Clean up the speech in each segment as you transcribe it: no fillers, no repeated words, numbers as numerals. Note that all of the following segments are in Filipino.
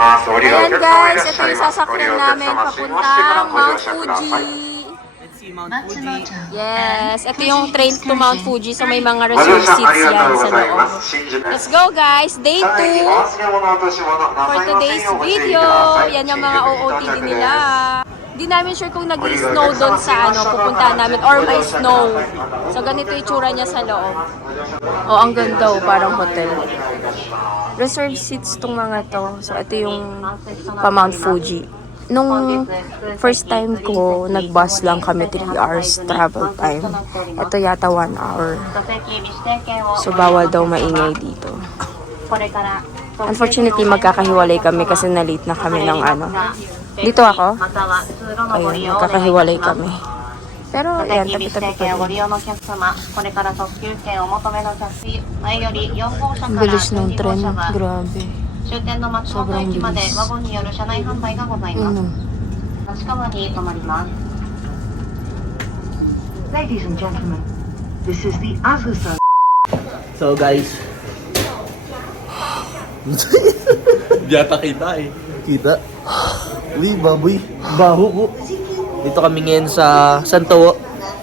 Ayan guys, ito yung sasakyan namin papuntang Mount Fuji. Let's see Mount Fuji. Yes, ito yung train to Mount Fuji. So may mga reserved seats yan sa loob. Let's go guys, day 2 for today's video. Yan yung mga OOTD nila. Hindi namin sure kung nag-snow doon sa pupuntahan namin or may snow. So ganito yung tsura niya sa loob. Oh, ang ganda parang hotel. Reserved seats tong mga to. So ito yung pa Mount Fuji. Nung first time ko, nag-bus lang kami 3 hours travel time. Ito yata 1 hour. So bawal daw maingay dito. Unfortunately, magkakahiwalay kami kasi na-late na kami ng Dito ako. Ayun, magkakahiwalay kami. Pero ayan, tabi-tabi ko rin. Ang bilis ng tren. Grabe. Sobrang bilis. Ladies and gentlemen, this is the Azusa. So guys. Yata kita eh. Kita. Uy, baboy. Baho po. Dito kami ngayon sa Santo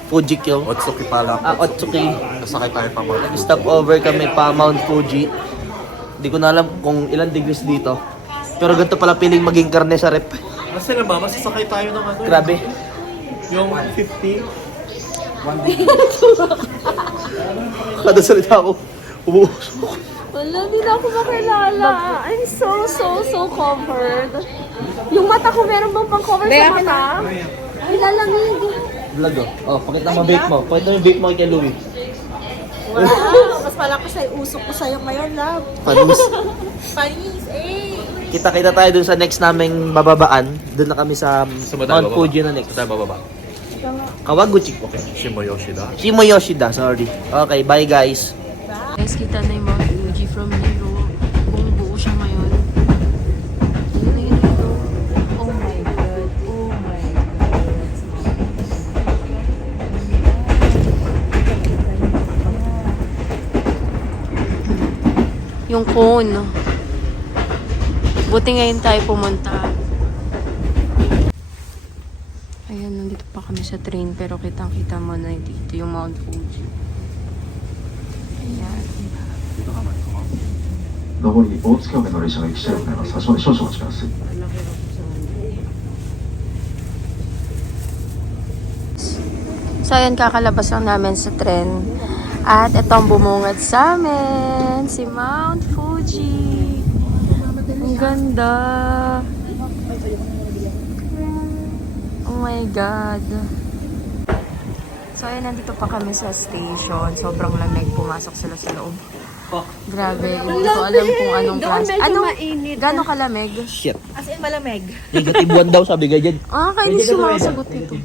Fujikyo. Otsuki pala. Otsuki. Nasakay tayo pa mga. Stop over kami pa Mount Fuji. Hindi ko na alam kung ilang degrees dito. Pero ganito pala feeling maging karne sa rep. Kasi naman, masasakay tayo ng Grabe. Yung 50. Kada salita ako. Umuusok. Wala, hindi na ako makilala. I'm so covered. Yung mata ko, meron bang pang-cover sa mata? Ay, lalamig. Vlog oh. Pakita mo bake mo. Pakita mo yung bake mo kay Louie. Wow, mas malakas ay usok ko sa'yo ngayon, love. Panis. Panis, eh. Kita-kita tayo dun sa next naming bababaan. Doon na kami sa Mount Fuji na next. Saan bababa? Kawaguchi. Okay, Shimo Yoshida. Shimo Yoshida, sorry. Okay, bye guys. Guys, kita na yung Mount Fuji from Hero. Buong buo siya ngayon. Yun na yun, Hero. Oh my God. Oh my God. Yung cone. Buti ngayon tayo pumunta. Ayan, nandito pa kami sa train pero kitang-kita mo na dito yung Mount Fuji. Ayan. 上り大塚目の列車が行き次第ございます。少々お待ちください。 So ayan, kakalabas lang namin sa tren. At itong bumungad sa amin, si Mount Fuji. Ang ganda. Oh my God. So ayan, nandito pa kami sa station. Sobrang lamig, pumasok sila sa loob. Grabe, hindi ko alam kung anong class. Gano'ng kalamig? Shit. As in malamig. Negative 1 daw sabi ganyan. Ah, kainis sumasagot ito.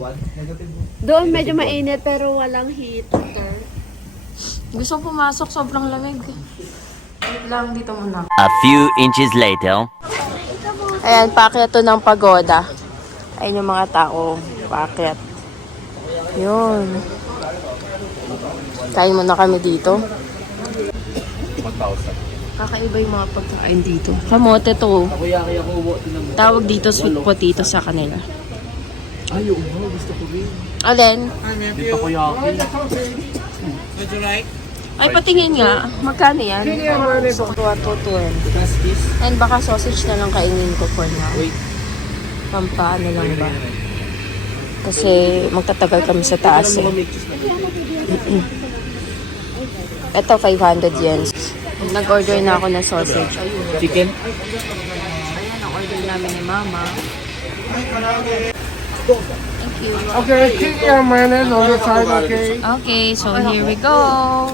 Doon medyo mainit pero walang heat. Gusto pumasok, sobrang lamig. Wait lang, dito muna. A few inches later. Ayan, paakyat to ng pagoda. Ayun yung mga tao, paakyat. Yun. Kain muna kami dito. 1,000. Kakaiba yung mga pagkain dito. Kamote to. Tawag dito sweet potato sa kanila. Ay, yung gusto ko rin. Alin? Dito ko yaki. Ay, patingin nga. Magkano yan? 220. And baka sausage na lang kainin ko for now. Pampaano lang ba? Kasi magtatagal kami sa taas eh. Ito, 500 yen. Nag-order na ako ng sausage. Chicken? Ayan, ang order namin ni Mama. Thank you. Okay, keep your mayonnaise on the side, okay? Okay, so here we go.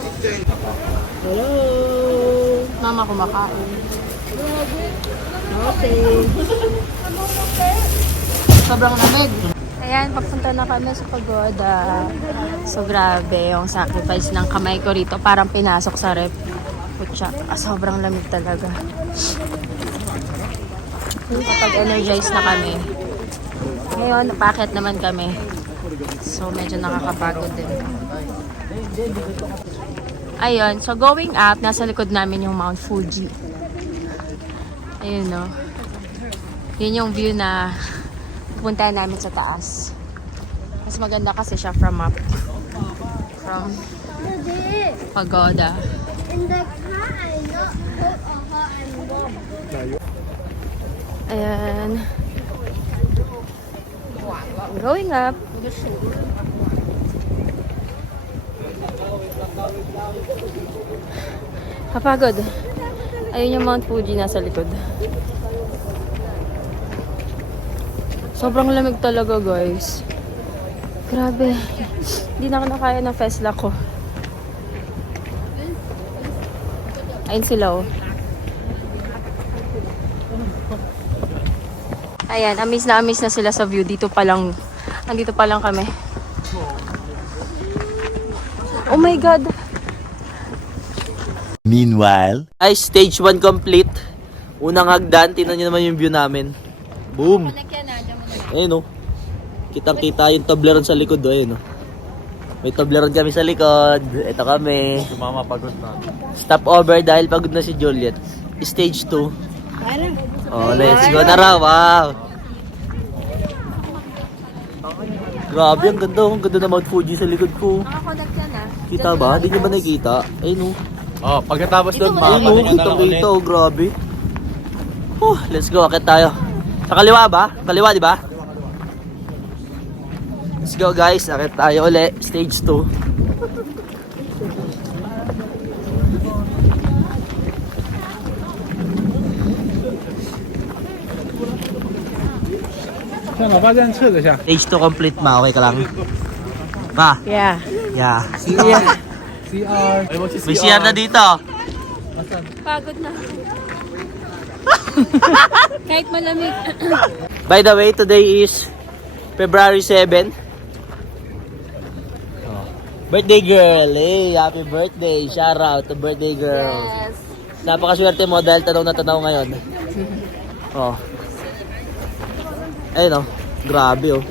Hello. Mama kumakain. Okay. Sobrang lamig. Ayan, papunta na kami sa pagoda. So, grabe yung sacrifice ng kamay ko rito. Parang pinasok sa rep. Putya, sobrang lamig talaga. Kapag energized na kami. Ngayon, napakit naman kami. So, medyo nakakapagod din. Ayun, so going up, nasa likod namin yung Mount Fuji. Ayun, no. Yun yung view na pupuntahan namin sa taas. Mas maganda kasi siya from pagoda. Ayan. Going up. Kapagod. Ayun yung Mount Fuji nasa likod. Sobrang lamig talaga, guys. Grabe. Hindi na ako nakaya ng Fesla ko. Ayun sila, oh. Ayan, amaze na sila sa view. Andito pa lang kami. Oh my God! Meanwhile, Guys, stage 1 complete. Unang hagdan, tingnan nyo naman yung view namin. Boom! Ayun, oh. Kitang-kita yung Toblerone sa likod, oh. Ayun, oh. May Toblerone kami sa likod. Ito kami. Si Mama pagod na. Stop over dahil pagod na si Juliet. Stage 2. Oh, let's go na raw. Wow! Grabe, ang ganda. Ang ganda na Mount Fuji sa likod ko. Nakakonect yan, ah. Kita ba? Hindi nyo ba nakikita? Ayun, oh. Oh, pagkatapos doon, Ayun, oh. Kitang-kita, oh. Grabe. Let's go. Akit tayo. Sa kaliwa ba? Kaliwa, di ba? Let's go, guys. Akit tayo ulit. Stage 2. Stage 2 complete, ma. Okay ka lang? Ma? Yeah. Yeah. CR. Ay, May CR na dito. Pagod na. Kahit malamig. By the way, today is February 7. Birthday girl. Hey, happy birthday. Shout out to birthday girl. Yes. Napakaswerte mo dahil tanaw na tanaw ngayon. Oh. Ayun, oh. Grabe, oh.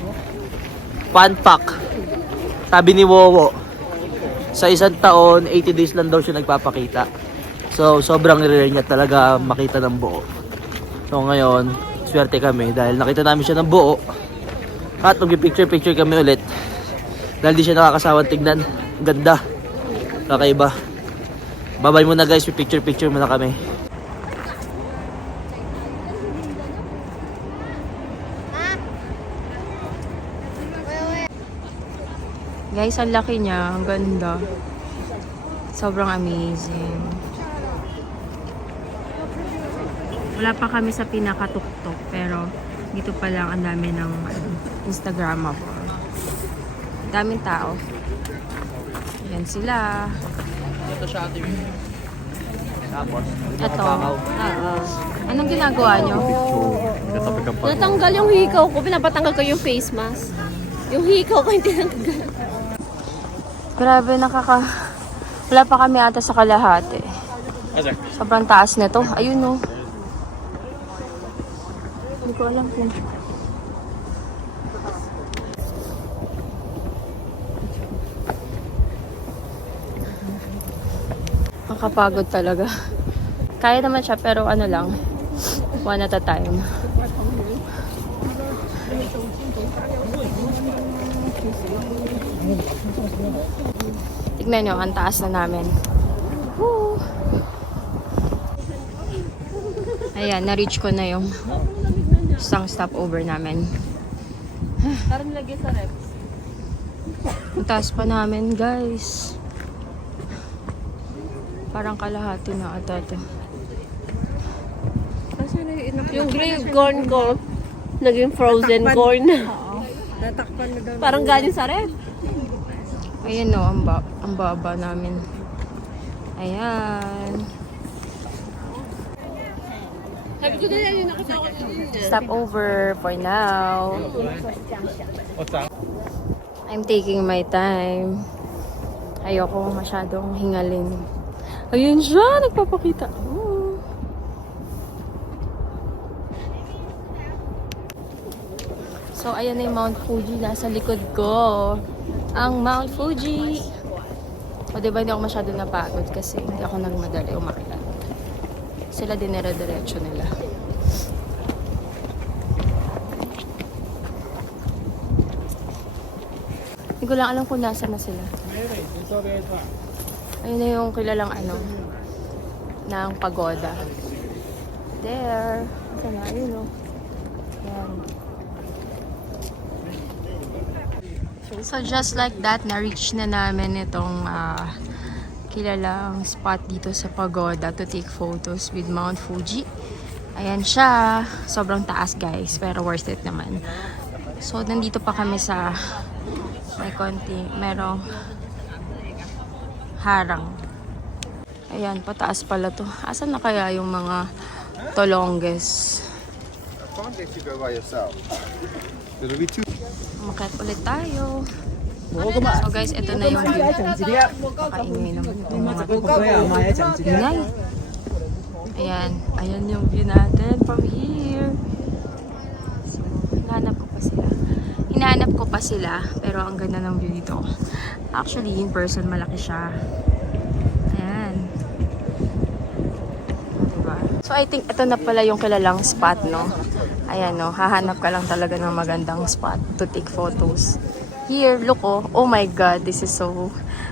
Fun fact. Sabi ni Wowo, sa isang taon, 80 days lang daw siya nagpapakita. So, sobrang rare niya talaga makita ng buo. So, ngayon, swerte kami dahil nakita namin siya ng buo. At mag-picture-picture kami ulit. Dahil di siya nakakasawang tignan. Ganda. Kakaiba. Bye-bye muna, guys. Picture-picture muna kami. Guys, ang laki niya. Ang ganda. Sobrang amazing. Wala pa kami sa pinakatuktok, pero dito pa lang ang dami ng Instagrammable. Daming tao. Yan sila. Ito siya, ate. Tapos, Ito. Anong ginagawa nyo? Katabi kang pagod. Natanggal yung hikaw ko, pinapatanggal ko yung face mask. Yung hikaw ko hindi natanggal. Grabe, wala pa kami ata sa kalahati. Sobrang taas nito. Ayun, oh. Hindi ko alam kung... Nakakapagod talaga. Kaya naman siya, pero ano lang. One at a time. Tignan nyo, ang taas na namin. Woo! Ayan, na-reach ko na yung isang stopover namin. Parang lagi sa rep. Ang taas pa namin, guys. Parang kalahati na ata to. Yung green corn ko, naging frozen corn. Parang galing sa rep. Ayan, no, ang baba namin. Ayan. Sabi ko na yan, yung nakasama ko. Stopover for now. I'm taking my time. Ayoko masyadong hingalin. Ayun siya, nagpapakita. Ooh. So, ayan na yung Mount Fuji. Nasa likod ko. Ang Mount Fuji. O, diba hindi ako masyado napagod kasi hindi ako nagmadali umakyat. Sila dinere-diretso nila. ko lang alam kung nasa na sila. Ayun na yung kilalang ng pagoda. There. Saan na? Ayun o. Ayan. So just like that, na-reach na namin itong kilalang spot dito sa pagoda to take photos with Mount Fuji. Ayan siya. Sobrang taas guys, pero worth it naman. So nandito pa kami sa may merong harang. Ayan, pataas pala to. Asan na kaya yung mga tolonges? Umakyat ulit tayo. So guys, ito na yung view. Pakaingay naman itong mga ingay. Ayan. Ayan yung view natin from here. So, hinahanap ko pa sila. Pero ang ganda ng view dito. Actually, in person, malaki siya. Ayan. Diba? So, I think ito na pala yung kilalang spot, no? Ayan, no? Hahanap ka lang talaga ng magandang spot to take photos. Here, look, oh my God, this is so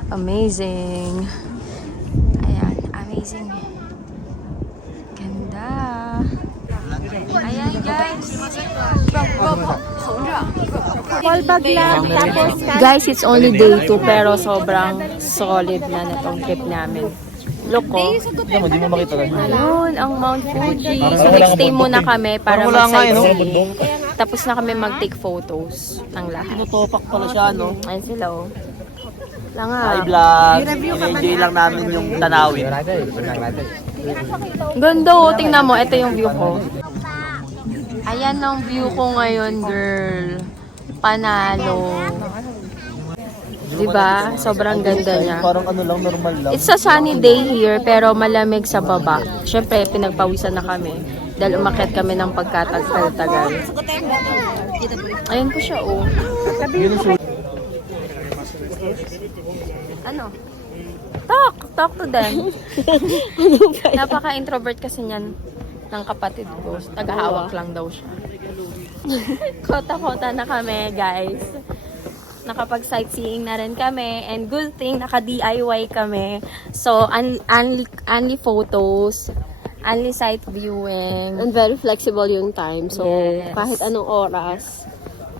amazing. Ayan, amazing. Ganda. Ayan, guys. Guys, it's only day 2 pero sobrang solid na itong trip namin. Look, Hindi mo makita lang. ayun, ang Mount Fuji. So, nag-stay muna kami para mag-sightseeing. Tapos na kami mag-take photos ng lahat. Tinutopak pala siya, no? Ayun sila, oh. Hi Langap. vlog! I-enjoy lang namin yung tanawin. Ganda, oh. Tingnan mo. Ito yung view ko. Ayan ang view ko ngayon, girl. Panalo. Diba? Sobrang ganda niya. Parang lang, normal lang. It's a sunny day here, pero malamig sa baba. Siyempre, pinagpawisan na kami. Dahil umakyat kami ng pagkatagal-tagal. Ayun po siya, oh. Ano? Talk to them. Napaka-introvert kasi niyan ng kapatid ko. Tagahawak lang daw siya. Kota-kota na kami, guys. Nakapag-sightseeing na rin kami. And good thing, naka-DIY kami. So, only photos, only sight viewing. And very flexible yung time. So, Yes. kahit anong oras,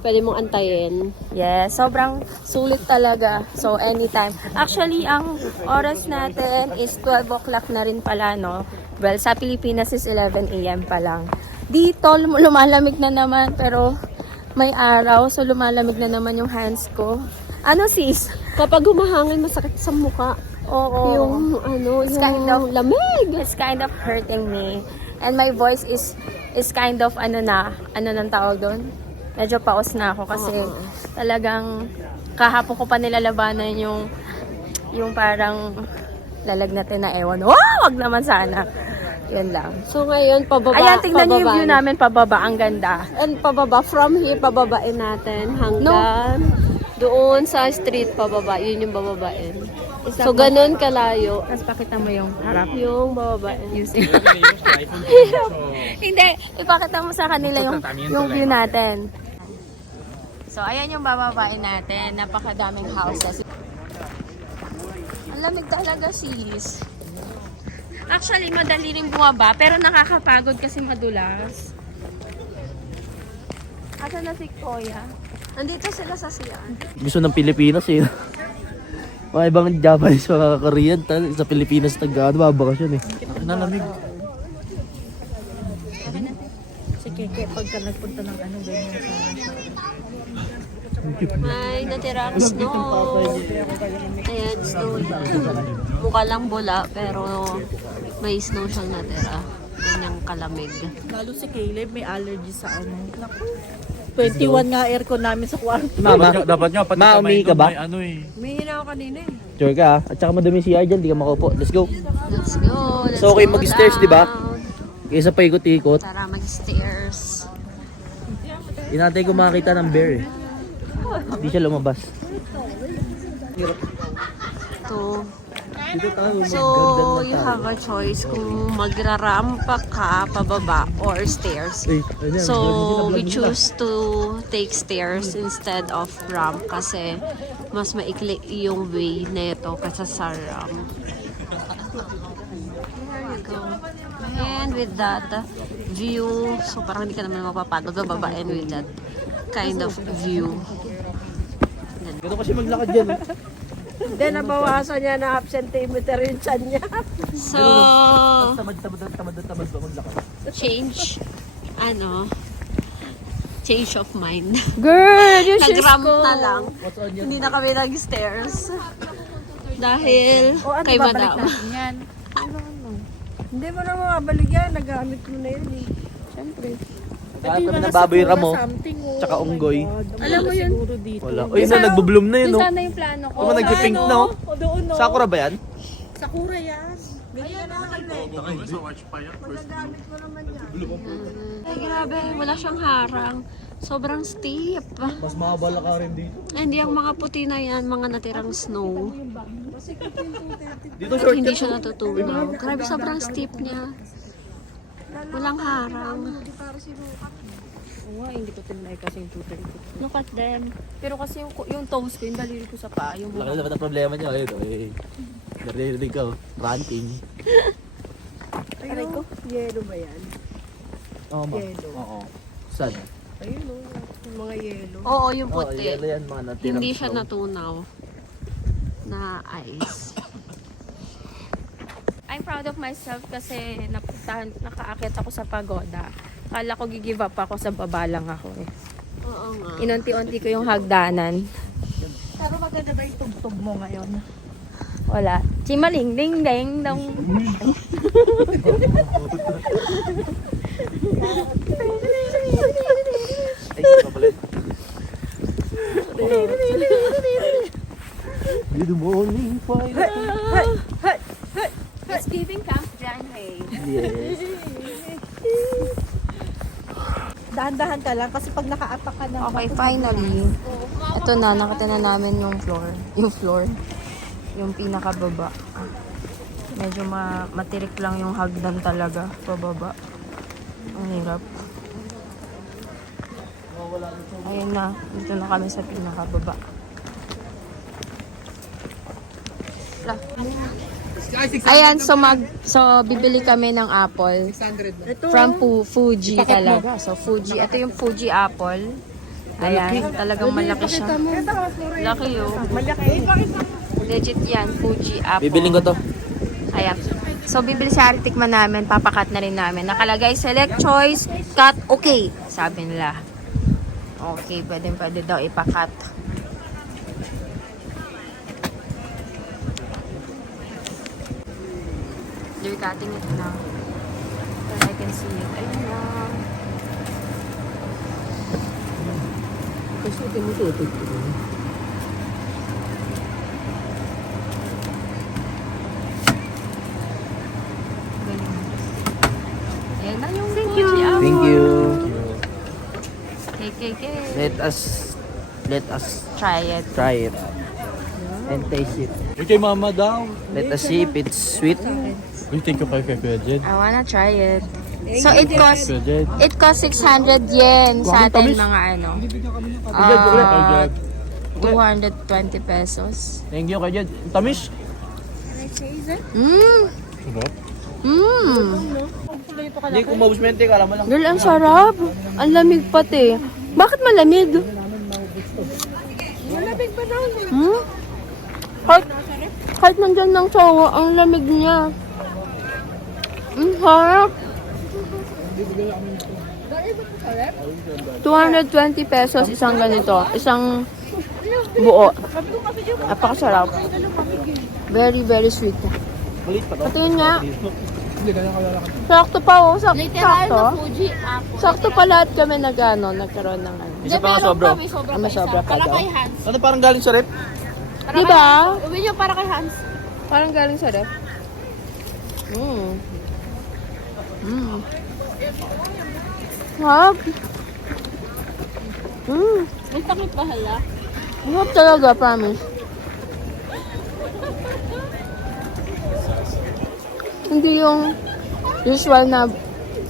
pwede mong antayin. Yes, sobrang sulit talaga. So, anytime. Actually, ang oras natin is 12 o'clock na rin pala, no? Well, sa Pilipinas is 11 a.m. pa lang. Dito, lumalamig na naman, pero may araw, so lumalamig na naman yung hands ko. Ano, sis? Kapag humahangin, masakit sa mukha. Oo. Yung It's yung kind of- lamig. It's kind of hurting me. And my voice is kind of, ano nang tawag doon? Medyo paos na ako kasi talagang kahapon ko pa nilalabanan yung parang lalagnatin na ewan. Wag naman sana. Yun lang. So ngayon, pababa. Ayan, tingnan niyo yung view pababa. namin pababa. Ang ganda. And pababa, from here, pababain natin hanggang doon sa street, pababa. Yun yung bababain. So, ganun kalayo. Tapos pakita mo yung harap. Yung bababain. Hindi, ipakita mo sa kanila yung view natin. So, ayan yung bababain natin. Napakadaming houses. Ang lamig talaga, sis. Actually, madali rin bumaba, pero nakakapagod kasi madulas. Asa na si Koya? Nandito sila sa Sian. Gusto ng Pilipinas eh. Mga ibang Japanese, mga Korean, sa Pilipinas babakasyon eh. Nalamig. May natirang snow. Ayan, snow yan. Mukha lang bula, pero may snow siyang natira. Ganyang kalamig. Lalo si Caleb may allergy sa ano. Naku. 21 nga aircon namin sa kwarto. Mama, Dapat nyo, pati Ma, kamay umihi ka doon, ba? may ano eh. May hina ako kanina eh. Sure ka ah. At saka madami CR dyan, di ka makaupo. Let's go. Let's go. Let's So, okay go mag-stairs, di ba? down. Kaysa pa ikot-ikot. Tara, mag-stairs. Inantay ko makakita ng bear eh. Hindi siya lumabas. So, you have a choice kung magrarampa ka pababa or stairs. So, we choose to take stairs instead of ramp kasi mas maikli yung way nito kaysa sa RAM. There you go. And with that view, so parang hindi ka naman mapapagod bababa, and with that kind of view. Ganun kasi maglakad yan. Hindi, nabawasan niya na half centimeter yung chan niya. So, Tamad ba maglakad? change of mind. Girl, yung shoes Nag-ramp ko. na lang. Hindi na kami nag-stairs. Dahil kay madam. Yan. Hindi mo na mabalik yan. Nagamit mo na yun eh. Siyempre. Kaya kami nababoy ramo. Tsaka unggoy. Alam mo yun? Wala. Uy, na, nagbubloom na yun, no? Sana yung plano ko. Ano, nag-pink na, no? O doon, no? Sakura ba yan? Sakura yan. Ganyan na naman Ay, grabe. Wala siyang harang. Sobrang steep. Mas mahaba ka rin dito. Hindi, ang mga puti na yan, mga natirang snow. Dito At short hindi siya natutunaw. Grabe, sobrang steep niya. Walang harang. Oo, hindi ko tinry kasi yung tutor ko. Look at them. Pero kasi yung toes ko, yung daliri ko sa paa, yung Laki naman ang problema niyo. Ayun, eh. Narinig ka, ranting. aray ko, yellow ba yan? Oo, ma. Yellow. Oo. Saan? Ayun o, yung mga yellow. Oo, yung Oo, puti. yelo yan, mga natirang Hindi siya snow. natunaw na ice. I'm proud of myself kasi nakaakit ako sa pagoda. Kala ko gigive up ako sa baba lang ako eh. Oo nga. Inunti-unti ko yung hagdanan. Pero maganda ba yung tugtog mo ngayon? Wala. Chimaling ding ding dong. Ay, ito pala. Good morning, fire. It's giving Camp Janway. Yes. Dahan-dahan ka lang kasi pag naka-attack ka na. Okay, finally. Ito na, nakita na namin yung floor. Yung floor. Yung pinakababa. Medyo matirik lang yung hagdan talaga. Pababa. Ang hirap. Ayun na. Dito na kami sa pinakababa. Ayan, so bibili kami ng apple from Fuji talaga. So Fuji, ito yung Fuji apple. Ayan, talagang malaki siya. Laki yun. Legit yan, Fuji apple. Bibiling ko to. Ayan. So bibili siya, tikman namin, papakat na rin namin. Nakalagay select choice, cut, okay. Sabi nila. Okay, pwede daw ipakat. They're cutting it now. But I can see it. Ayun na. Kasi ito mo to. Ayan na yung Fuji apple. Thank you. Okay. Let us Try it. try it. And taste it. Uy, kay mama daw. Let us see if it's sweet. Uy, thank you kay Kuya Jed. I wanna try it. So it cost 600 yen sa atin mga ano. 220 pesos. Thank you, Kuya Jed. Tamis. Sarap. Hindi ko maubos-mente. Kala mo lang. Girl, ang sarap. Ang lamig pati. Bakit malamig? Malamig ba daw? Kahit nandyan ng sawa, ang lamig niya. Ang harap. 220 pesos isang ganito. Isang buo. Napakasarap. Very, very sweet. Malit pa to. Patingin nga. Sakto pa oh. Sakto. Sakto pa lahat kami nagkaroon ng ano. Isa pa nga sobro. May sobra pa daw. Ano parang galing sa rep? Diba? Uwi niyo para kay Hans. Parang galing sa ref. Sarap. May takip ba hala? Sarap talaga, promise. Hindi yung usual na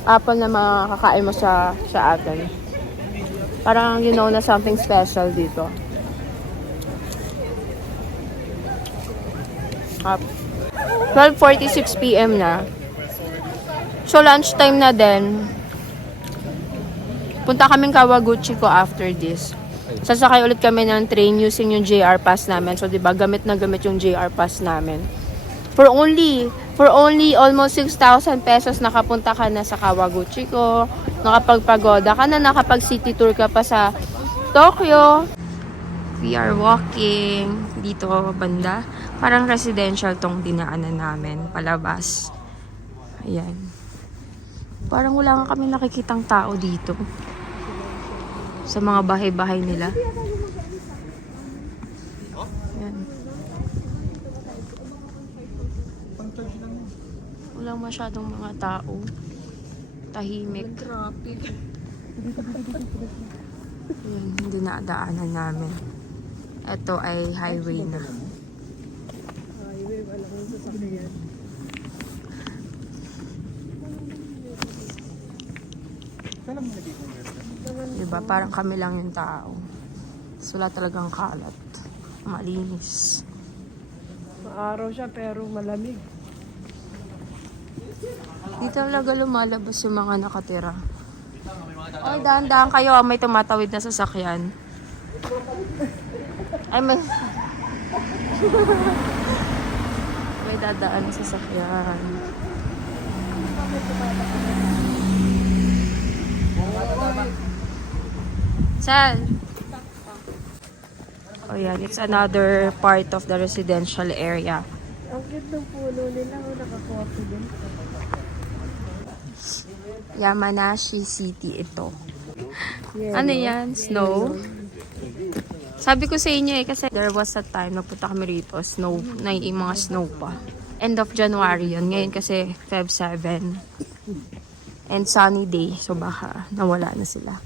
apple na makakain mo sa atin. Parang you know na something special dito. Yakap. 12:46 PM na. So, lunchtime na din. Punta kaming Kawaguchi ko after this. Sasakay ulit kami ng train using yung JR Pass namin. So, diba, gamit na gamit yung JR Pass namin. For only almost 6,000 pesos, nakapunta ka na sa Kawaguchi ko. Nakapagpagoda ka na, nakapag-city tour ka pa sa Tokyo. We are walking dito banda. Parang residential tong dinaanan namin, palabas. Ayan. Parang wala nga kami nakikitang tao dito. Sa mga bahay-bahay nila. Ayan. Wala masyadong mga tao. Tahimik. Ayan, dinadaanan namin. Ito ay highway na. Diba? Parang kami lang yung tao. Wala talagang kalat. Malinis. Maaraw siya pero malamig. Di talaga lumalabas yung mga nakatira. Ay, dahan-dahan kayo. May tumatawid na sasakyan. Ay, may dadaan na sasakyan. Saan? Oh yan, it's another part of the residential area. Ang cute ng puno nila. Nakakopi din. Yamanashi City ito. Ano yan? Snow? Sabi ko sa inyo kasi there was a time nagpunta kami rito, snow, na yung mga snow pa. End of January yun. Ngayon kasi Feb 7. And sunny day. So baka nawala na sila.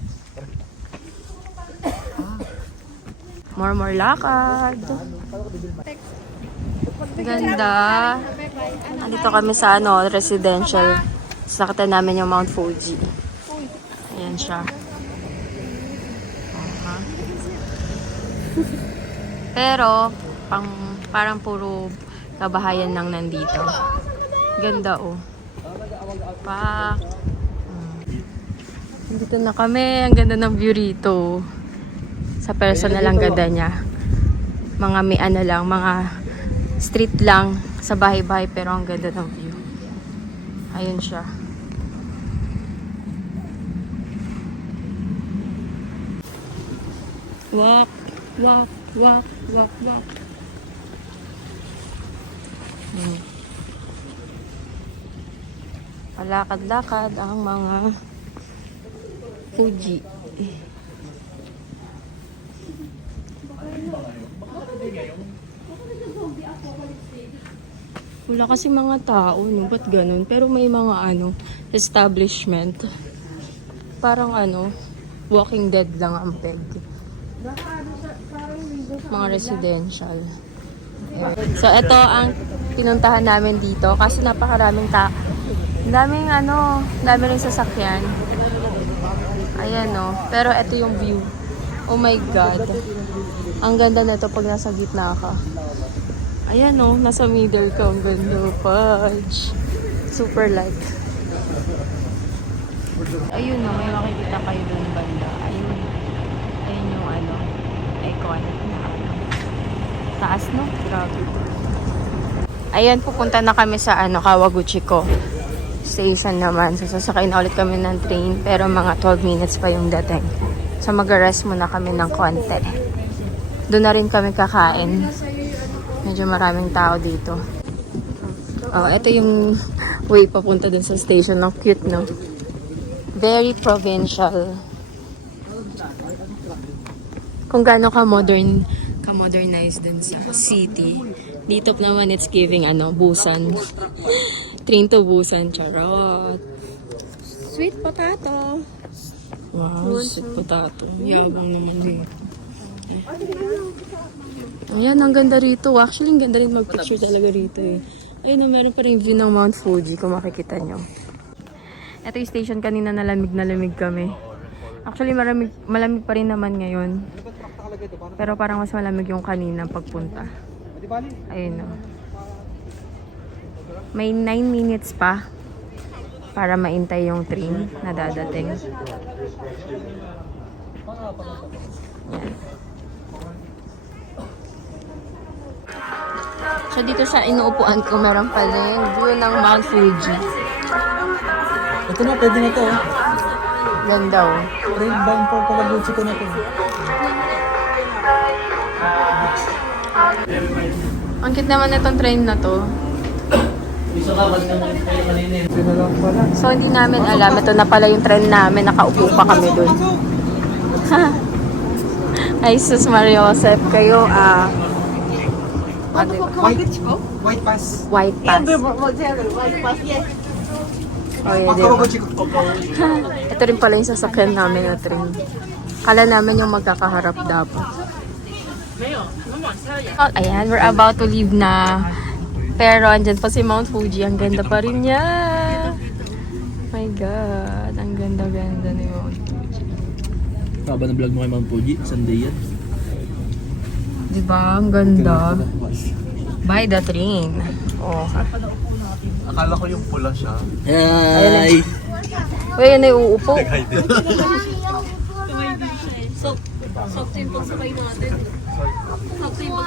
More lakad. Ganda. Andito kami sa residential. Sakita namin yung Mount Fuji. Ayan siya. Pero, parang puro kabahayan lang nandito. Ganda, oh. Dito na kami. Ang ganda ng view rito. Sa personal ang ganda niya. Mga may lang, mga street lang sa bahay-bahay pero ang ganda ng view. Ayun siya. Walk, walk, walk, walk, walk. Palakad-lakad ang mga Fuji. Wala kasi mga tao, no? Ba't ganun? Pero may mga establishment. Parang Walking Dead lang ang peg. Mga residential. So, ito ang pinuntahan namin dito kasi napakaraming tao. Daming ring sasakyan. Ayan, no? Pero ito yung view. Oh my God. Ang ganda na ito pag nasa gitna ka. Ayan, no? Nasa middle ka. Ang ganda. Fudge. Super light. Ayun, no? May makikita kayo doon banda. Ayun. Ayun yung icon. Taas, no? Grabe. Ayan, pupunta na kami sa Kawaguchi ko station naman. So, sasakay na ulit kami ng train. Pero mga 12 minutes pa yung dating. So, mag-rest muna kami ng konti. Doon na rin kami kakain. Medyo maraming tao dito. Oh, ito yung way papunta dun sa station. Ang cute, no? Very provincial. Kung gaano ka-modernize dun sa city. Dito naman it's giving Busan. Train to Busan, charot. Sweet potato. Wow, sweet potato. Yabang naman dito. Ayan, ang ganda rito. Actually, ang ganda rin mag-picture talaga rito eh. Ayun, meron pa rin view ng Mount Fuji kung makikita nyo. Ito yung station kanina, na lamig kami. Actually, malamig pa rin naman ngayon. Pero parang mas malamig yung kanina pagpunta. Ayun, no. May 9 minutes pa para maintay yung train na dadating. Yan. So dito sa inuupuan ko, meron pala yung view ng Mount Fuji. Ito na, pwede na to. Ganda oh. Train bang po pagagutsi ko na to. Ang cute naman itong train na to. Isa ka, wag naman kayo kanina. So hindi namin alam, ito na pala yung train namin, nakaupo pa kami dun. Ay sus Mario Joseph, kayo White pass. White pass. Oh, yeah, diba? Ito rin pala yung sasakyan namin na train. Kala namin yung magkakaharap dapat. Oh, ayan, we're about to leave na. Pero andyan pa si Mount Fuji. Ang ganda pa rin niya. My God. Ang ganda-ganda ni Mount Fuji. Haba na vlog mo kay Mount Fuji, Sunday yan. Diba? Ang ganda. By the train. Oh. Akala ko yung pula siya. Hi! Uy, yan ay uupo.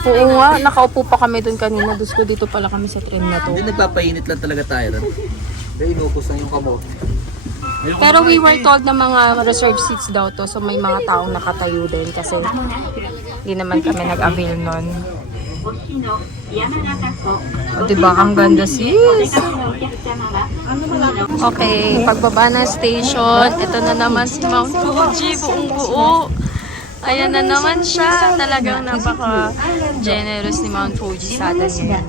Oo nga, nakaupo pa kami dun kanina. Diyos ko, dito pala kami sa train na to. Hindi, nagpapainit lang talaga tayo rin. Kaya inukos na yung kamo. Pero we were told na mga reserved seats daw to. So may mga taong nakatayo din kasi hindi naman kami nag-avail nun. O diba, ang ganda sis. Okay, pagbaba na station, ito na naman si Mount Fuji, buong buo. Ayan na naman siya. Talagang napaka-generous ni Mount Fuji sa atin ngayon.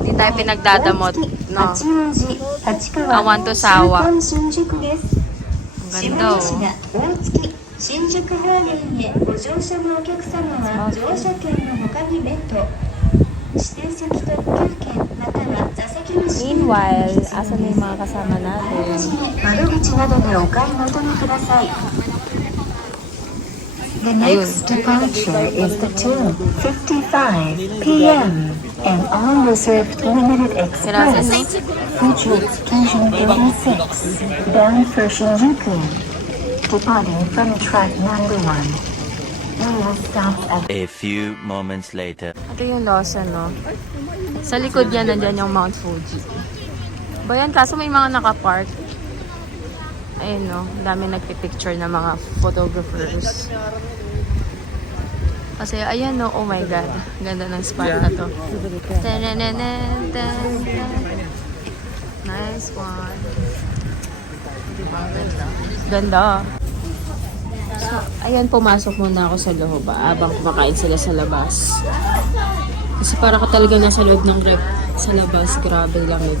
Hindi tayo pinagdadamot, no? Awan to sawa. Ang ganda, oh. 新宿方面へご乗車のお客様は乗車券の他に別途指定席特急券または座席の指定 Meanwhile, asan na yung mga kasama natin? 窓口などでお買い求めください The next departure is the 2:55 p.m. and all reserved limited express Fuji Excursion 36 bound for Shinjuku. Departing from track number 1. We will stop at A few moments later. Ito yung Lawson, no? Sa likod yan, nandyan yung Mount Fuji. Ba yan? Kaso may mga nakapark. Ayun, no? Ang dami nagpipicture ng mga photographers. Kasi, ayan, no? Oh my God. Ganda ng spot na to. Nice one. Diba? Ganda. Ganda. So, ayan, pumasok muna ako sa loob habang kumakain sila sa labas. Kasi para ka talaga nasa loob ng rep sa labas. Grabe lang yun.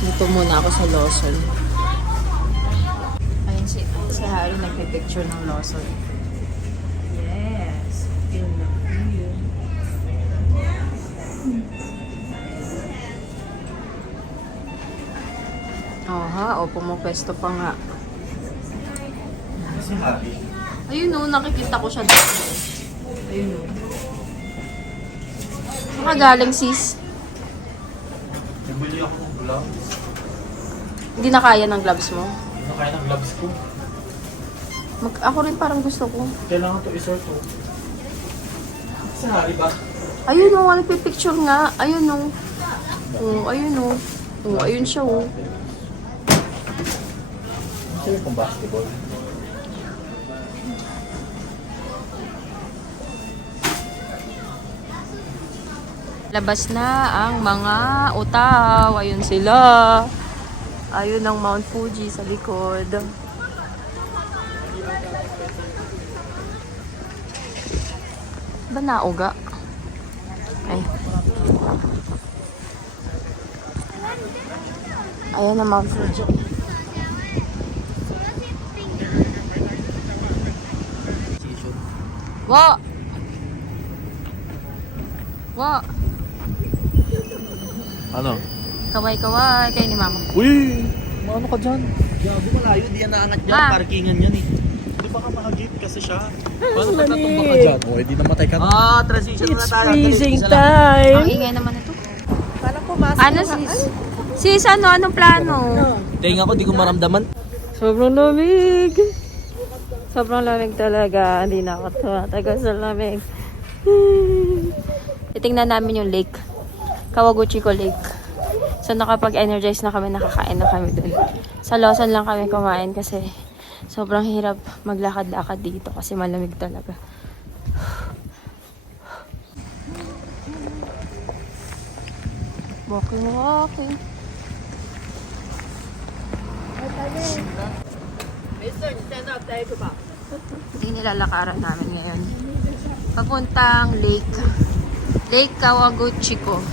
Dito muna ako sa Lawson. Ayan si Harry nagpipicture ng Lawson. Yes. Feel na feel. Aha, o pumapwesto pa nga. Ayun o, nakikita ko siya dito. Ayun o. Saan ka galing, sis? Nagbili ako ng gloves. Hindi na kaya ng gloves mo? Ano kaya ng gloves ko? Ako rin parang gusto ko. Kailangan to isort to. Sa hari ba? Ayun o, nagpipicture nga. Ayun o. Oh, ayun o. Oh, ayun siya o. Sila pang basketball. Labas na ang mga utaw. Ayun sila. Ayun ang Mount Fuji sa likod. Ba nauga? Ay. Ayan ang Mount Fuji. Wa! Wa! Ano? Kaway-kaway kayo ni mama. Uy! Ano ka dyan? Gago malayo, di yan naangat dyan. Ah. Parkingan yan eh. Di ba ka makagate kasi siya? Paano pag natumba ka dyan? O, hindi namatay ka na. Transition na tayo. Freezing Isa lang. time. Ang ingay naman ito. Kala ko pumasok. Ano sis, anong plano? Tingin ako, di ko maramdaman. Sobrang lamig. Sobrang lamig talaga. Hindi na ako tumatagal sa lamig. Titingnan namin yung lake. Kawaguchiko Lake. So nakapag-energize na kami, nakakain na kami dun. Sa Lawson lang kami kumain kasi sobrang hirap maglakad-lakad dito kasi malamig talaga. Walking. Yung nilalakaran namin ngayon. Papuntang Lake Kawaguchiko.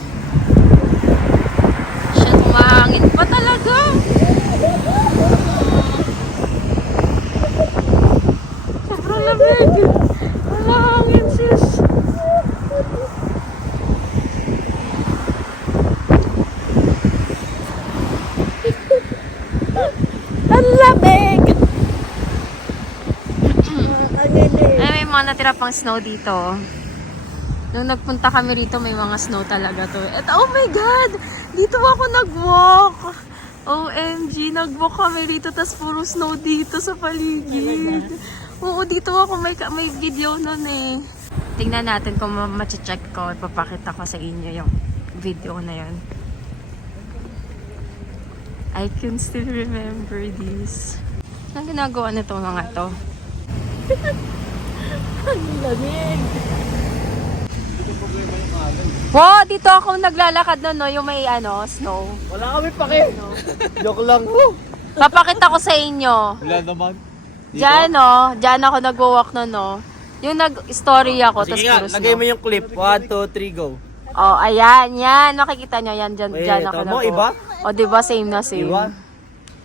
Shit, umahangin pa talaga. Sobrang lamig. Umahangin sis. Ang lamig! Ay, may mga natira pang snow dito. Nung nagpunta kami rito, may mga snow talaga to. At oh my God! Dito ako nag-walk! OMG, nag-walk kami rito, tas puro snow dito sa paligid. Oo, dito ako, may video nun eh. Tingnan natin kung ma-check ko. Papakita ko sa inyo yung video na yun. I can still remember this. Anong ginagawa na itong mga to? Ang lamig! Wow, dito ako naglalakad nun, no? Yung may snow. Wala kami pake. Joke lang. Papakita ko sa inyo. Wala naman. Diyan, no? Diyan ako nag-walk nun, no? Yung nag-story ako, tas Sige nga, puro snow. lagay mo yung clip. 1, 2, 3, go. Oh, ayan, yan. Nakikita nyo, yan. Diyan, Wait, diyan ako tama mo, nag-walk. iba? O, diba? Same na same. Iba?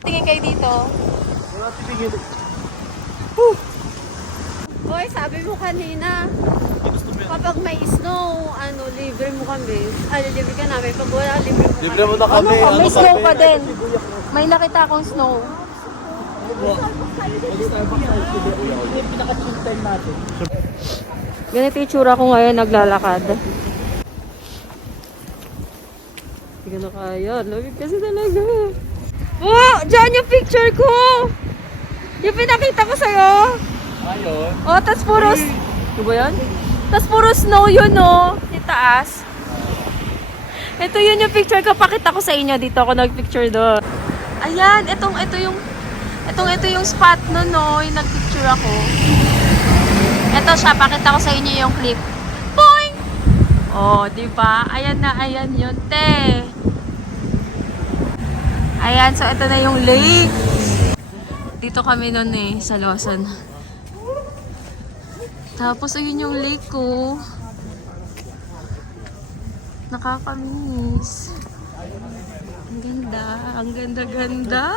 Tingin kayo dito. Hoy, sabi mo kanina, kapag may snow, libre mo kami. Libre ka namin. Pag wala, libre mo Libre mo na kami. May snow pa din. May nakita akong snow. Ganito yung tsura ko ngayon naglalakad. Hindi ko na kaya. Lamig kasi talaga. Wow! Diyan yung picture ko! Yung pinakita ko sa'yo. Ayun. Oh, tas puro... Ano ba yan? Tas puro snow yun, no? Yung taas. Ito yun yung picture ko. Pakita ko sa inyo. Dito ako nagpicture doon. Ayan, ito yung spot no, no, yung nagpicture ako. Ito siya, pakita ko sa inyo yung clip. Boing! Oh, di ba? Ayan na, ayan yun, te. Ayan, so ito na yung lake. Dito kami nun eh, sa Lawson. Tapos ayun yung lake ko. Nakakamiss. Ang ganda.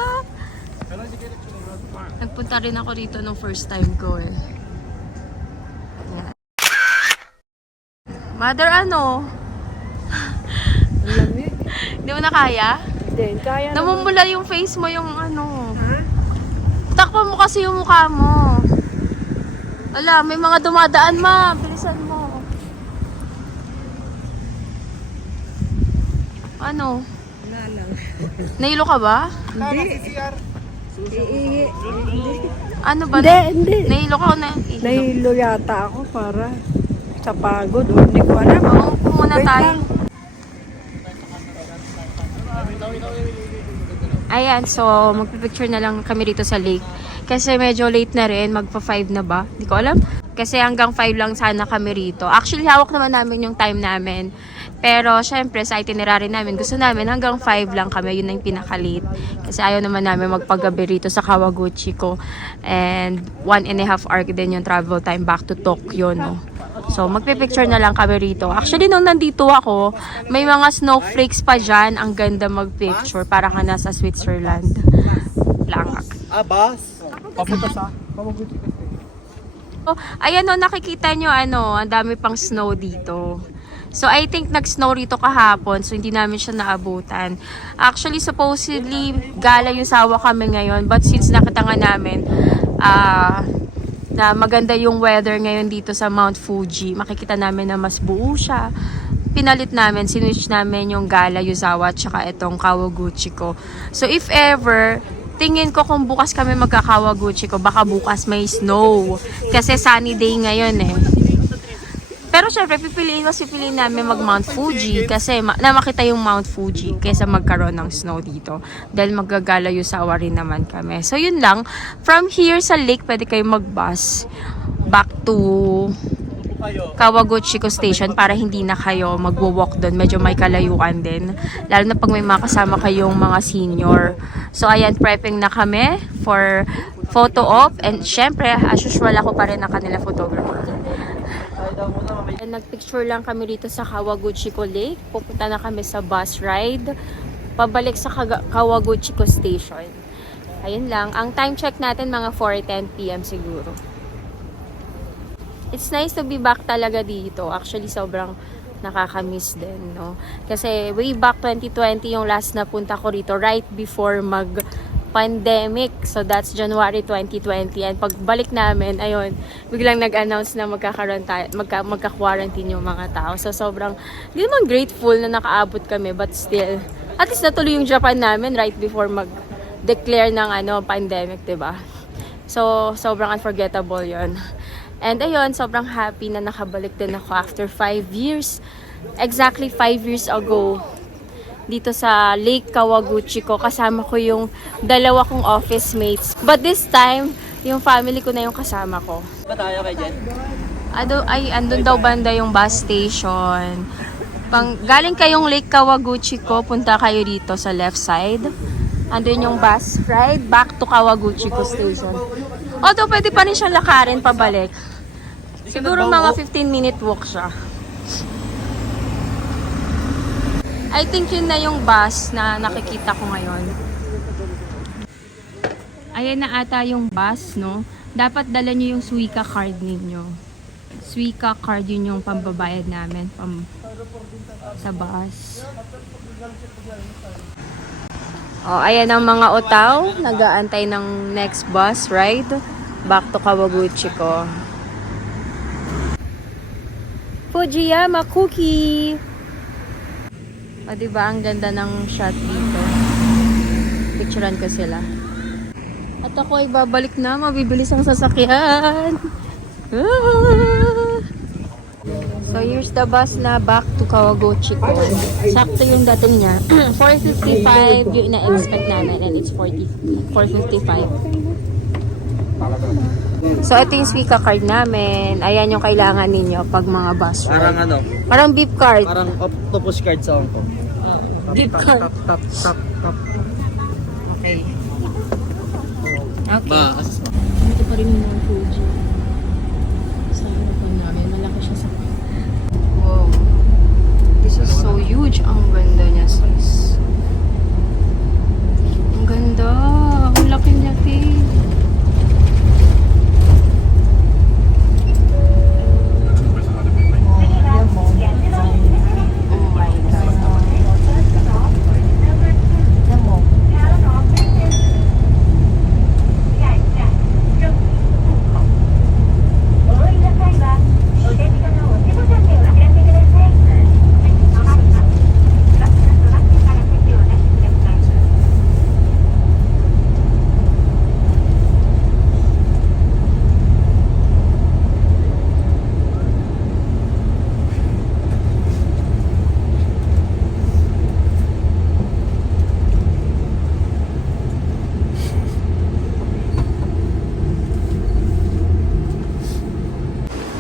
Nagpunta rin ako dito nung first time ko eh. Yan. Mother, ano? Hindi mo na kaya? Hindi, kaya na. Namumula yung face mo, yung ano. Takpan mo kasi yung mukha mo. Wala, may mga dumadaan, ma. Bilisan mo. Ano? Wala lang. Nahilo ka ba? Hindi. Ano ba? Hindi. Nahilo ka o nahilo? Nahilo yata ako para sa pagod. O, hindi ko alam. Upo muna Wait tayo. lang. Ayan, so magpipicture na lang kami dito sa lake. Kasi medyo late na rin, magpa 5 na ba? Hindi ko alam. Kasi hanggang 5 lang sana kami rito. Actually, hawak naman namin yung time namin. Pero syempre sa itinerary namin, gusto namin hanggang 5 lang kami. Yun na yung pinaka-late. Kasi ayaw naman namin magpagabi rito sa Kawaguchiko. And 1.5 hour din yung travel time back to Tokyo, no? So, magpipicture na lang kami rito. Actually, nung nandito ako, may mga snowflakes pa dyan. Ang ganda magpicture. Para ka nasa Switzerland. Langak. Bas? Papunta sa Kawaguchiko. So, ayan o, nakikita nyo, ang dami pang snow dito. So, I think nag-snow rito kahapon. So, hindi namin siya naabutan. Actually, supposedly, gala yung sawa kami ngayon. But since nakita nga namin, na maganda yung weather ngayon dito sa Mount Fuji. Makikita namin na mas buo siya. pinalit namin, sinwitch namin yung Gala Yuzawa at saka itong Kawaguchi ko. So if ever, tingin ko kung bukas kami magka-Kawaguchi ko, baka bukas may snow. Kasi sunny day ngayon eh. Pero syempre, pipiliin namin mag Mount Fuji kasi na makita yung Mount Fuji kaysa magkaroon ng snow dito. Dahil maggagala Yuzawa rin naman kami. So yun lang. From here sa lake, pwede kayo mag-bus back to Kawaguchiko Station para hindi na kayo magwo-walk doon. Medyo may kalayuan din. Lalo na pag may mga kasama kayong mga senior. So ayan, prepping na kami for photo op. And syempre, as usual, ako pa rin ang kanila photographer. And nagpicture lang kami dito sa Kawaguchiko Lake. Pupunta na kami sa bus ride pabalik sa Kawaguchiko Station. Ayun lang. Ang time check natin mga 4:10 PM siguro. It's nice to be back talaga dito. Actually, sobrang nakakamiss din, no? Kasi way back 2020 yung last na punta ko rito right before mag-pandemic. So, that's January 2020. And pagbalik namin, ayun, biglang nag-announce na magkakaroon tayo, magka-quarantine yung mga tao. So, sobrang, di naman grateful na nakaabot kami, but still, at least natuloy yung Japan namin right before mag-declare ng pandemic, diba? So, sobrang unforgettable yon. And ayun, sobrang happy na nakabalik din ako after 5 years. Exactly 5 years ago. Dito sa Lake Kawaguchiko, kasama ko yung dalawa kong office mates. But this time, yung family ko na yung kasama ko. Ba tayo kay Jen? Andun daw banda yung bus station. Galing kayong Lake Kawaguchiko, punta kayo dito sa left side. Andun yung bus ride back to Kawaguchiko Station. Although pwede pa rin siyang lakarin pabalik. Siguro mga 15-minute walk siya. I think yun na yung bus na nakikita ko ngayon. Ayan na ata yung bus, no? Dapat dala nyo yung Suica card ninyo. Suica card yun yung pambabayad namin sa bus. Oh, ayan ang mga otaw. Nag-aantay ng next bus ride back to Kawaguchiko. Fujiyama Cookie! O, diba? Ang ganda ng shot dito. Picturean ko sila. At ako ay babalik na. Mabibilis ang sasakyan. Ah! So, here's the bus na back to Kawaguchiko. Sakto yung dating niya. 4:55 yung ina-expect namin and it's 4:55. So, ito yung Suica card namin. Ayan yung kailangan ninyo pag mga bus ride. Parang ano? Parang beep card. Parang octopus card sa Hong Kong. Beep card. Tap. Okay. Okay. Ba, assist mo. Ito pa rin yung mga Fuji. Sa harapan namin. Malaki siya sa... Wow. This is so huge. Ang ganda niya, sis. Ang ganda. Ang laki niya, sis.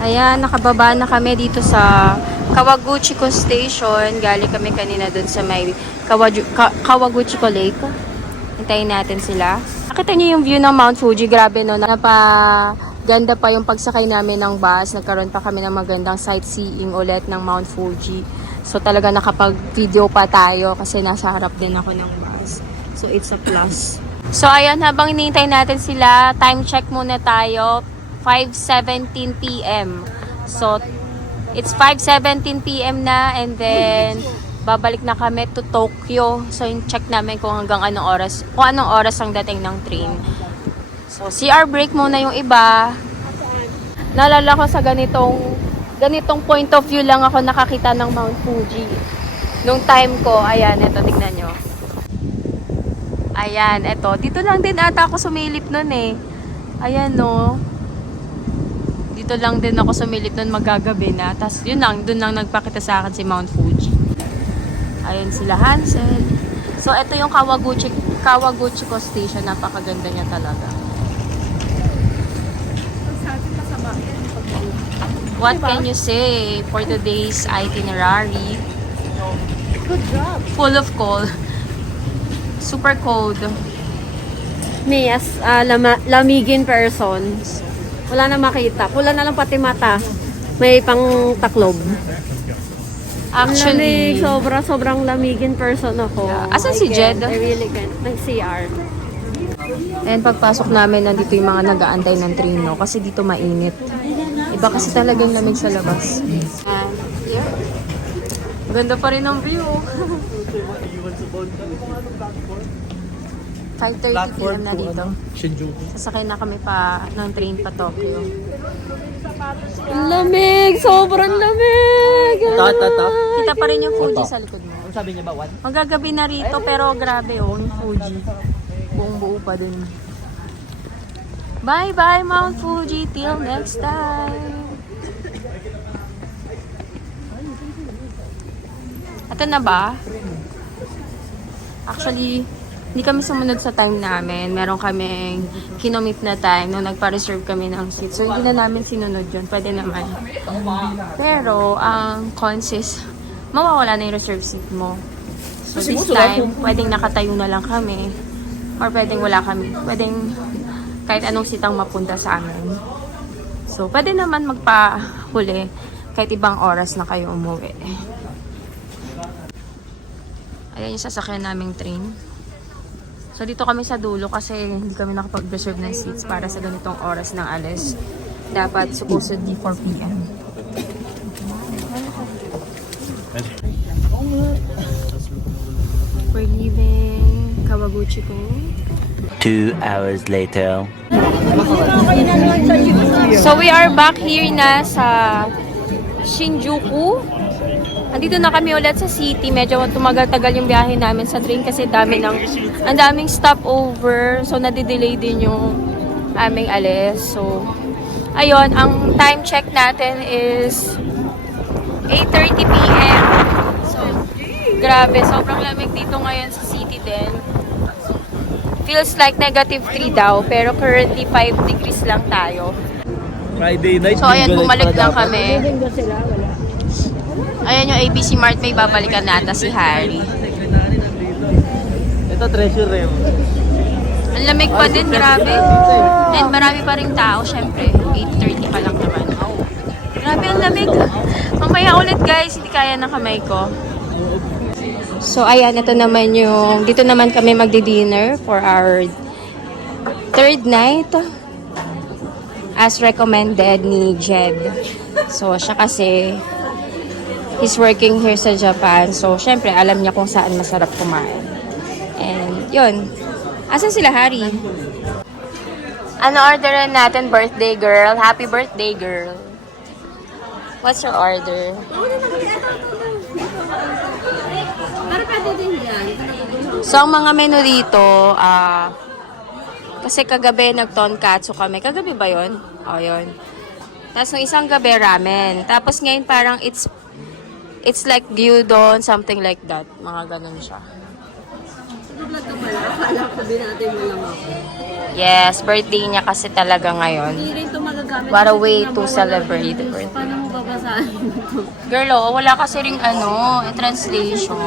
Ayan, nakababa na kami dito sa Kawaguchiko Station. Galing kami kanina dun sa may Kawaguchiko Lake. Hintayin natin sila. Nakita niyo yung view ng Mount Fuji. Grabe, no? Napaganda pa yung pagsakay namin ng bus. Nagkaroon pa kami ng magandang sightseeing ulit ng Mount Fuji. So talaga nakapag-video pa tayo kasi nasa harap din ako ng bus. So it's a plus. So ayan, habang hinihintay natin sila, time check muna tayo. 5:17 PM. So, it's 5:17 PM na and then babalik na kami to Tokyo. So, yung check namin kung hanggang anong oras ang dating ng train. So, CR break muna yung iba. Naalala ko sa ganitong ganitong point of view lang ako nakakita ng Mount Fuji. Nung time ko, ayan, eto, tignan nyo. Ayan, eto. Dito lang din ata ako sumilip nun eh. Ayan, no. Dito lang din ako sumilip nun magagabi na. Tapos, yun lang, dun lang nagpakita sa akin si Mount Fuji. Ayan sila Hansel. So, eto yung Kawaguchi ko station. Napakaganda niya talaga. What can you say for today's itinerary? Good job. Full of cold. Super cold. Me, as lamigin person, wala na makita. Pula na lang pati mata. May pang taklob. Actually, Sobrang lamigin person ako. Yeah. Asan si Jed? I really can't. Nag-CR. and pagpasok namin, nandito yung mga nag-aantay ng train, no? Kasi dito mainit. Iba kasi talagang lamig sa labas. And here, maganda pa rin ang view. 5:30 p.m. na dito. Sasakay na kami pa ng train pa Tokyo. Lamig! Sobrang lamig! Kita pa rin yung Fuji sa likod mo. Ano sabi niya ba, Juan? Magagabi na rito, pero grabe oh, yung Fuji. Buong buo pa din. Bye-bye Mount Fuji, till next time! Ito na ba? Actually, hindi kami sumunod sa time namin. Meron kaming kinomit na time nung nagpa-reserve kami ng seat. So, hindi na namin sinunod yun. Pwede naman. Pero, ang cons is, mawawala na yung reserve seat mo. So, this time, pwedeng nakatayo na lang kami. Or pwedeng wala kami. Pwedeng kahit anong seat ang mapunta sa amin. So, pwede naman magpahuli kahit ibang oras na kayo umuwi. Ayan yung sasakyan naming train. So, dito kami sa dulo kasi hindi kami nakapag-reserve ng seats para sa ganitong oras ng alis. Dapat supposedly 4 p.m. We're leaving Kawaguchi ko. 2 hours later. So, we are back here na sa Shinjuku. Andito na kami ulit sa city. Medyo tumagal-tagal yung biyahe namin sa train kasi ang daming stopover. So, nadidelay din yung aming alis. So, ayun, ang time check natin is 8:30 p.m. So, grabe. Sobrang lamig dito ngayon sa city din. Feels like -3 daw. Pero currently 5 degrees lang tayo. Friday night. So, ayan, bumalik lang kami. Ayan yung ABC Mart, may babalikan nata si Harry. Ito, treasure rin. Ang lamig pa din, grabe. And marami pa rin tao, syempre. 8:30 pa lang naman. Grabe, ang lamig. Mamaya ulit guys, hindi kaya ng kamay ko. So, ayan, ito naman yung, dito naman kami magdi-dinner for our third night. As recommended ni Jed. So, siya kasi, he's working here sa Japan. So, syempre, alam niya kung saan masarap kumain. And, yun. Asan sila, Harry? Ano orderan natin, birthday girl? Happy birthday, girl. What's your order? So, ang mga menu dito, kasi kagabi nag-tonkatsu kami. Kagabi ba yun? O, yun. Tapos, nung isang gabi, ramen. Tapos, ngayon parang it's like gyudon, something like that. Mga ganun siya. Nag-vlog ka pala? Akala ko binati mo lang ako. Yes, birthday niya kasi talaga ngayon. Hindi rin ito magagamit. What a way to celebrate the birthday. Paano mo babasahin ito? Girl, oh, wala kasi ring translation.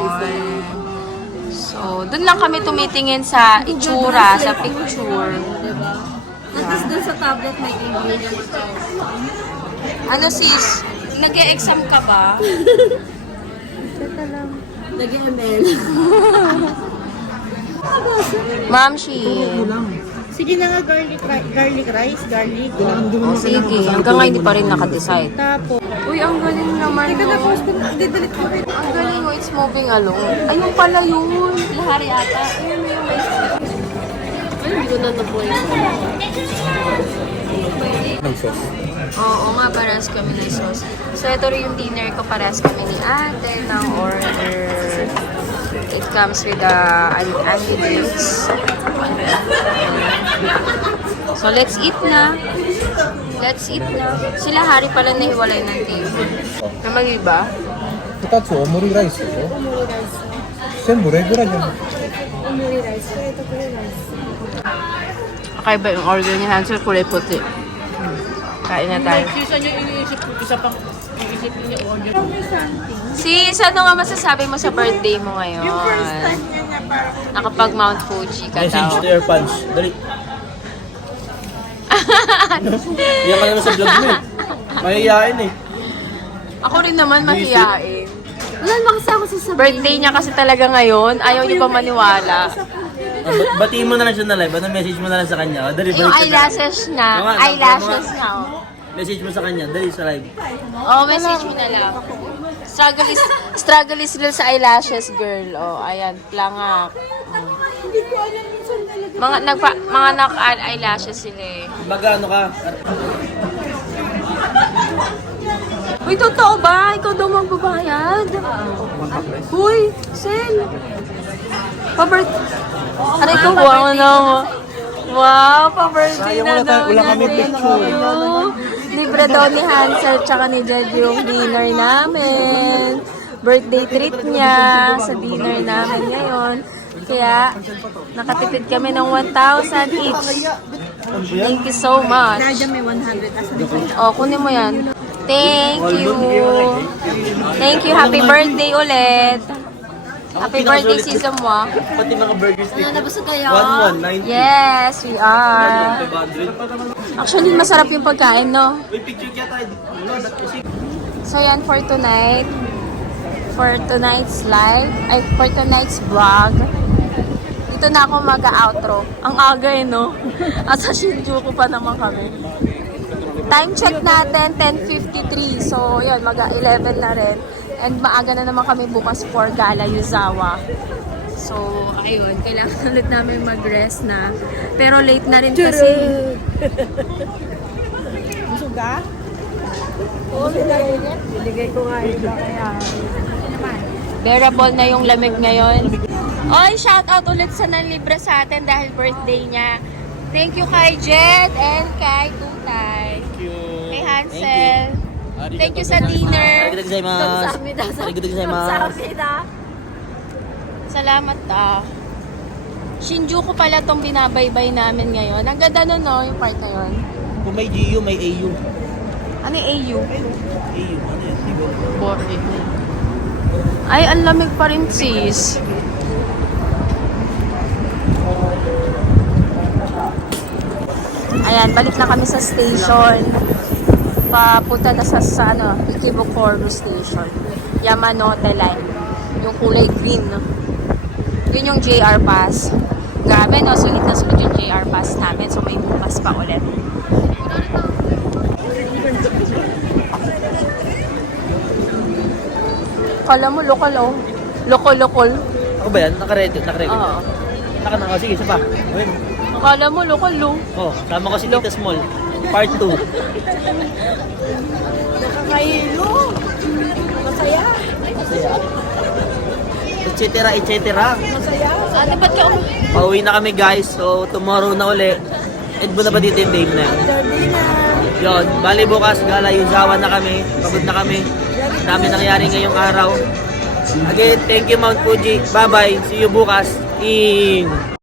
So, dun lang kami tumitingin sa itsura, sa picture. Diba? At least dun sa tablet may English. Ano sis? Nag-e-exam ka ba? Nag-ML. Ma'am, she. Sige na nga, garlic rice, garlic. Oh, sige. Hanggang ngayon hindi pa rin naka-decide. Tapos, Uy, ang galing naman no. Ang galing mo, it's moving along. Ayun pala yun. Lahari ata. Ayun mo yung may... Ay, hindi ko na nabuhay. Ng sauce. Oo nga, parehas kami ng sauce. So, ito rin yung dinner ko. Parehas kami ni ate ng order. It comes with candidates. So, let's eat na. Let's eat na. Sila hari pala nahiwalay ng table. Na mag-iba? 2つ大盛りライスでしょ全部レギュラーじゃない Kakaiba yung order ni Hansel, kulay puti. Kain na tayo. Isa niyo iniisip, isa pang iniisip niyo order. Sis, ano nga masasabi mo sa birthday mo ngayon? Yung first time niya na parang... Nakapag Mount Fuji ka Message daw. to your fans. Dali. Iyan ka naman sa vlog mo eh. Mahihain eh. Ako rin naman mahihain. Wala naman kasi ako sasabihin. Birthday niya kasi talaga ngayon. Ayaw niyo pa maniwala. Batiin mo na lang siya na live. Anong message mo na lang sa kanya? Dali, Yung balik ka na. eyelashes na. Mga- Eyelashes na. Oh. Message mo sa kanya. Dali sa live. Oh, message mo na lang. Struggle is real sa eyelashes, girl. Oh, ayan, plangak. Mga nak-eyelashes sila eh. Magano ka? Uy, totoo ba? Ikaw daw magbabayad? Uy, Sel. Aray ko, wow na. Wow, pa-birthday na daw wala kami natin. picture. Libre daw ni Hansel tsaka ni Jed yung dinner namin. Birthday treat niya sa dinner namin ngayon. Kaya, nakatipid kami ng 1,000 each. Thank you so much. May 100. Oh, kunin mo yan. Thank you. Thank you. Happy birthday ulit. Happy birthday season mo. Pati mga burgers dito. Nabusog kayo? 1,190. Yes, we are. 500. Actually, masarap yung pagkain, no? Uy, picture kaya tayo. So, yan for tonight. For tonight's live. Ay, for tonight's vlog. Dito na ako mag-outro. Ang aga eh, no? Asa Shinjuku pa naman kami. Time check natin, 10:53. So, yun, mag-11 na rin. And maaga na naman kami bukas for Gala Yuzawa. So, ayun, kailangan ulit namin mag-rest na. Pero late na rin kasi. Busog ka? Binigay ko nga yun. Kaya, Bearable na yung lamig ngayon. Oy, shout out ulit sa nanlibre sa atin dahil birthday niya. Thank you kay Jed and kay Tutay. Thank you. Kay Hansel. Thank you sa dinner. Arigatou gozaimasu. Arigatou gozaimasu. Salamat Shinjuku pala tong binabaybay namin ngayon. Ang ganda nun, no, yung part na yun. Kung may GU, may AU. Ano yung AU? AU, ano yan? Boring. Ay, ang lamig pa rin, sis. Ayan, balik na kami sa station. Papunta na sa Ikebukuro Station. Yamanote Line. Yung kulay green. Yun yung JR Pass. Grabe, no? Sulit na sulit yung JR Pass namin. So, may bukas pa ulit. Kala mo, lokal, oh. Lokol. Ako ba yan? Naka-ready? Oo. Naka-naka. Sige, isa pa. Ayun. Akala mo, lokal, oh. Oh, sama ko si Tita Small. Part 2. Nakakahilo. Masaya. Etc. Masaya. Ano ba't ka Pauwi na kami guys. So, tomorrow na uli. Ed mo na ba dito yung Dave na yun? Yun. Bali bukas, Gala Yuzawa na kami. Pagod na kami. Dami nangyari ngayong araw. Again, thank you Mount Fuji. Bye-bye. See you bukas. In